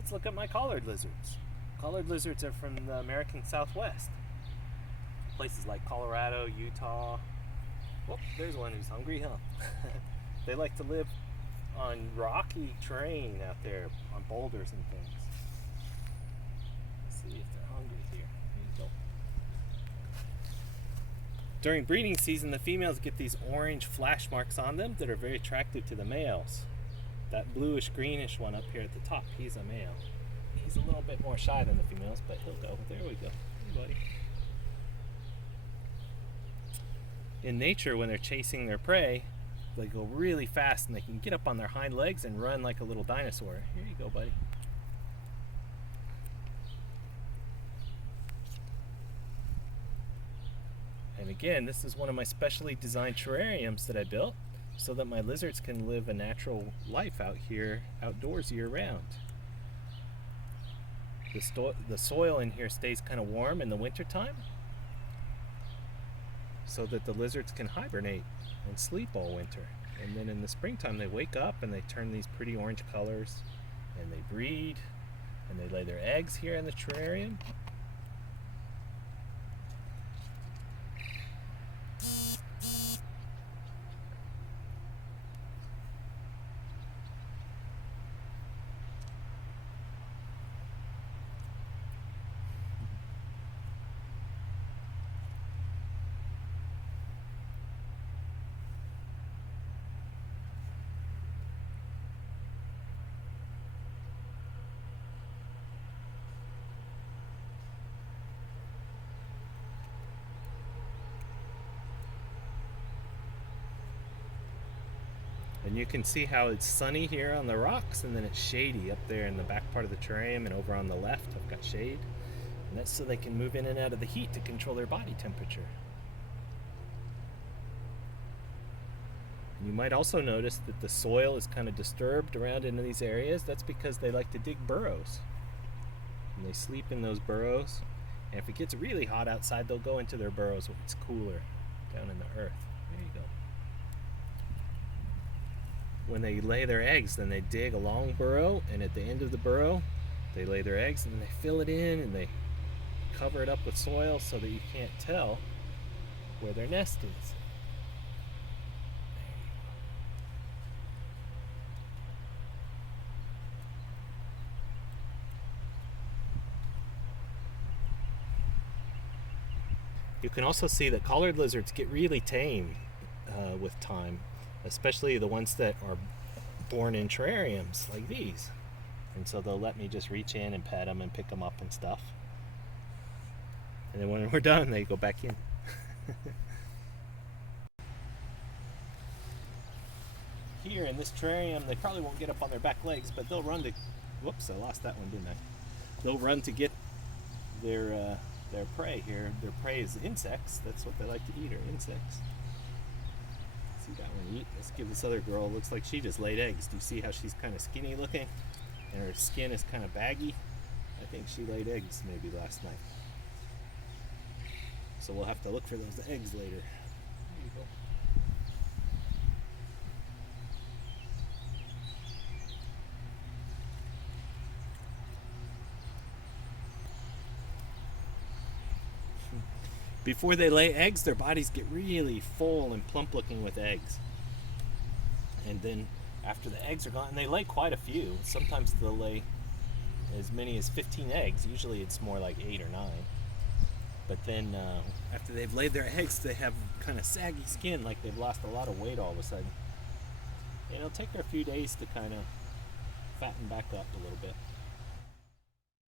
Let's look at my collared lizards. Collared lizards are from the American Southwest. Places like Colorado, Utah. Whoop, there's one who's hungry, huh? They like to live on rocky terrain out there, on boulders and things. Let's see if they're hungry here. Here you go. During breeding season, the females get these orange flash marks on them that are very attractive to the males. That bluish greenish one up here at the top, he's a male. He's a little bit more shy than the females, but he'll go. There we go. Hey, buddy. In nature, when they're chasing their prey, they go really fast and they can get up on their hind legs and run like a little dinosaur. Here you go, buddy. And again, this is one of my specially designed terrariums that I built so that my lizards can live a natural life out here, outdoors, year-round. The soil in here stays kind of warm in the wintertime so that the lizards can hibernate and sleep all winter. And then in the springtime they wake up and they turn these pretty orange colors and they breed and they lay their eggs here in the terrarium. And you can see how it's sunny here on the rocks and then it's shady up there in the back part of the terrarium, and over on the left I've got shade. And that's so they can move in and out of the heat to control their body temperature. And you might also notice that the soil is kind of disturbed around in these areas. That's because they like to dig burrows. And they sleep in those burrows. And if it gets really hot outside, they'll go into their burrows when it's cooler down in the earth. There you go. When they lay their eggs, then they dig a long burrow, and at the end of the burrow they lay their eggs and they fill it in and they cover it up with soil so that you can't tell where their nest is. You can also see that collared lizards get really tame with time, especially the ones that are born in terrariums like these. And so they'll let me just reach in and pet them and pick them up and stuff. And then when we're done, they go back in. Here in this terrarium, they probably won't get up on their back legs, but they'll run to... Whoops, I lost that one, didn't I? They'll run to get their prey here. Their prey is insects. That's what they like to eat, are insects. See that one eat. Let's give this other girl, looks like she just laid eggs. Do you see how she's kind of skinny looking? And her skin is kind of baggy? I think she laid eggs maybe last night. So we'll have to look for those eggs later. There you go. Before they lay eggs, their bodies get really full and plump looking with eggs. And then after the eggs are gone, and they lay quite a few. Sometimes they'll lay as many as 15 eggs. Usually it's more like 8 or 9. But then after they've laid their eggs, they have kind of saggy skin, like they've lost a lot of weight all of a sudden. And it'll take her a few days to kind of fatten back up a little bit.